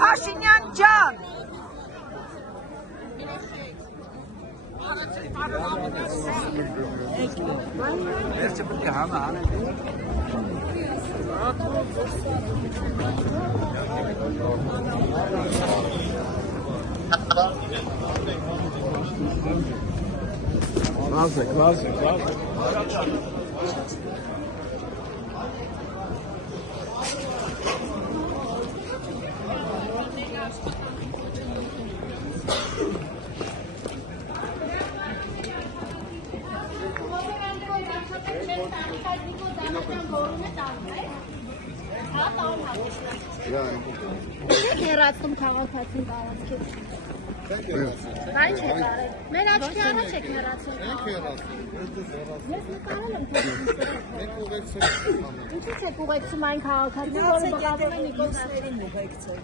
Փաշինյան ջան Հերացում քաղաքացին տարածքից։ Այն չէ կարել։ Մեր աչքի առաջ եք հերացում։ Ես նկարել եմ ինչի՞ց եք ուղեկցում այն քաղաքացին, որը բղավում է Նիկոլսներին ուղեկցել։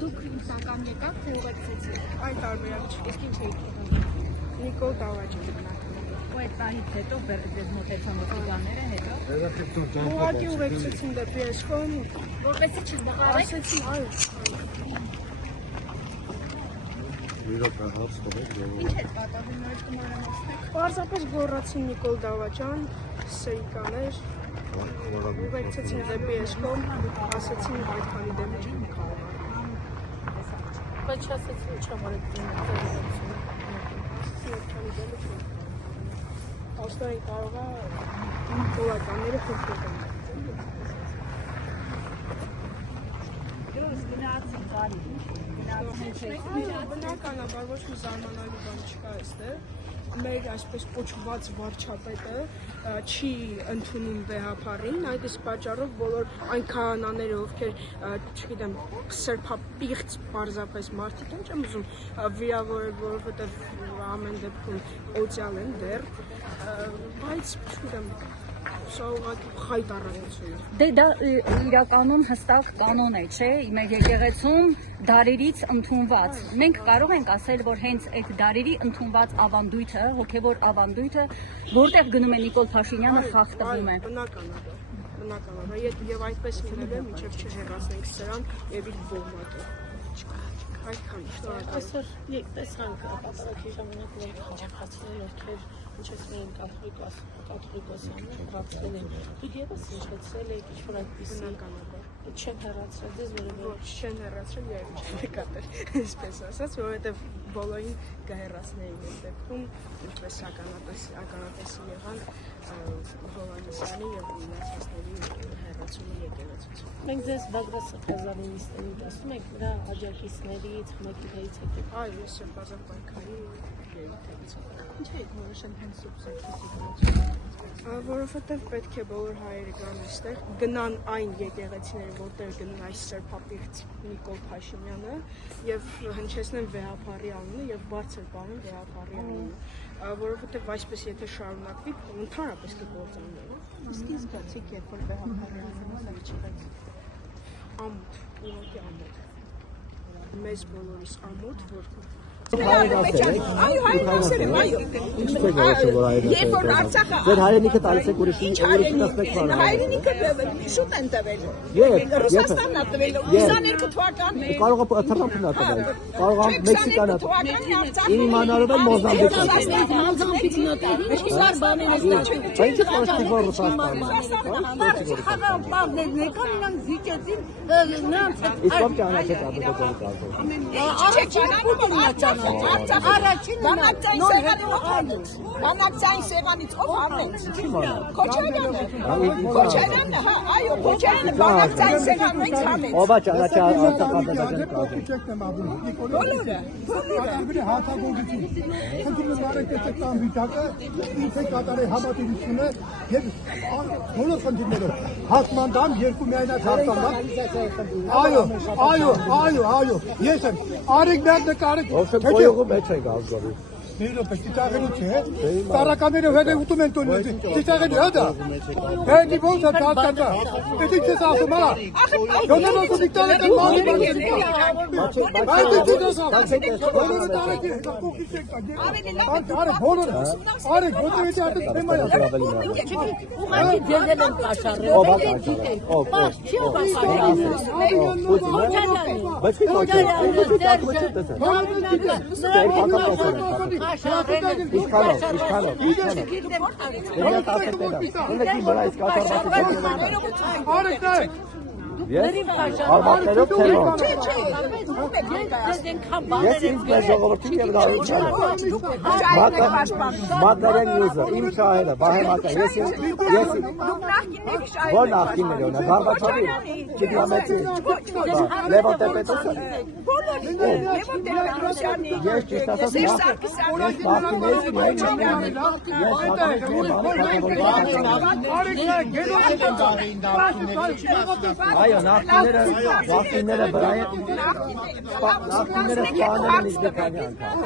Դուք ինքնական եկաք, թե ուղեկցեցիք։ Այդ տարբերակ չի, իսկ ինչ եք եղել։ Նիկոլ Դավաճը գտնական։ Ու այդ պահից հետո ձեզ մոտեցան ոստիկանները հետո։ Ուղղակի ուղեկցեցին դեպի Էսկոմ, Որպեսզի չզբաղարեք։ ասեցին այո։ Ինչ է պատահում նոր կմանանացնեք։ Պարզապես գոռացին Նիկոլ Դավաճան, սեյկաներ, ուղեկցեցին դեպի Էսկոմ, ասեցին այդքանի դեմ չեմ կարող։ Բայց չասեցին չամարեք Աստորեն կարող է պոլականները փոխվեն։ Գրոս գնացին կարի։ Բնականաբար ոչ մի զարմանալի բան չկա այստեղ։ Մեր այսպես կոչված վարչապետը չի ընդունում վեհապարին, այդ իսկ պատճառով բոլոր այն քահանաները, ովքեր, չգիտեմ, սրբապիղծ պարզապես մարդիկ են, չեմ ուզում վիրավորել, որովհետև ամեն դեպքում օծյալ են դեռ, բայց, չգիտեմ, սա ուղղակի խայտառակություն է։ Դե դա իրականում հստակ կանոն է, չէ՞, մեր եկեղեցում դարերից ընդունված։ Մենք կարող ենք ասել, որ հենց այդ դարերի ընդունված ավանդույթը, հոգևոր ավանդույթը, որտեղ գնում է Նիկոլ Փաշինյանը խախտվում է։ Բնականաբար, եւ այդպես լինել է, մինչեւ չհեռացնենք սրան եւ իր ողմակը։ Այդքան շնորհակալ։ Այսօր տեսանք ապարակի ժամանակ որ խաղացել ովքեր ինչեցին կաթողիկոսյաններ հրացել են։ Դուք եւս ինչեցել եք ինչ-որ այդպիսի Բնականաբար։ չեն հեռացրել ձեզ որևէ Ոչ չեն հեռացրել եւ չեն նկատել, այսպես ասած, որովհետեւ բոլորին կհեռացնեին այդ դեպքում, ինչպես ականատեսի եղան Հովհաննեսյանի եւ մնացածների հեռացումը եկեղեցուց։ Մենք ձեզ Բագրատ Սրբազանինիստերին ասում ենք նրա աջակիցներից մեկից եք։ Այո, ես Սրբազան պայքարի երիտեղից եմ։ Ինչ եք որոշել հենց սուբսեքտի Որովհետև պետք է բոլոր հայերը գան այստեղ, գնան այն եկեղեցիները, որտեղ գնում այս սրբապիղծ Նիկոլ Փաշինյանը եւ հնչեցնեն վեհապարի անունը եւ բարձր բանեն վեհապարի անունը, որովհետև այսպես եթե շարունակվի, ընդհանրապես կգործանվի։ Իսկ զգացիք երբ որ վեհապարի անունը չեք։ Ամոթ, ուղղակի ամոթ։ Մեզ բոլորիս ամոթ, որ Այո, հայերեն ասել եմ, այո։ Երբ որ Արցախը Ձեր հայրենիքը տալիս եք ուրիշին, հայրենիքը շուտ են տվել։ Ռուսաստանն է տվել 22 թվականին։ կարող է թռամփն է տվել, կարող է Մեքսիկան է տվել, իմանալով են Մոզամբիկը։ Ինչքան բաներ է ստացվում։ Ինչ է խոսքը Ռուսաստանը։ Իսկոպ ճանաչեց Ադրբեջանի կազմը։ Բանակցային սեղանից ով առնեց։ Քոչարյանը։ Քոչարյանը, հա, այո, Քոչարյանը բանակցային սեղանից հանեց։ Ո՞վ է ճանաչել Ադրբեջանի կազմը։ Բոլորը։ Հաթագործություն։ Խնդրում եմ արեք տեսեք տան վիճակը, ինչ է կատարել համատիրությունը եւ բոլոր խնդիրներով։ Հակմանդամ երկու միայնակ հաստատան։ Այո, ես եմ։ Արեք մեր նկարեք։ Ո՞վ գոյողը մեջ է գազգալի։ Նույնիսկ ծիծաղելուց է, տարականները հետը ուտում են տոնի, ծիծաղելի հա դա։ Հետի ոնց է դատկատա։ Պետք է ասում հա։ Յոնեն ոսու դիկտարական մալի բանքերի։ Այդ դիտոսով։ Բոլորը տարեկի կողքից եկա։ Արեք բոլորը։ Արեք ոնց է այդ թեմայա։ Ուղղակի դերել են կաշառը։ Արմատներով թելոն։ Ես ինձ մեր ժողովրդին և լավիչանը։ Մակարեն նյուզը, իմ շահերը, բահեմակը, որ նախկիններ ունը, Գարբաչովի, Չիգրամեցի, Լևոն Տեպետոսյանը։ Ես ճիշտ ասած նախկիններից Այո, նախկինները վրայ են, նախկինները սպանել են իզբեկանի անգամ։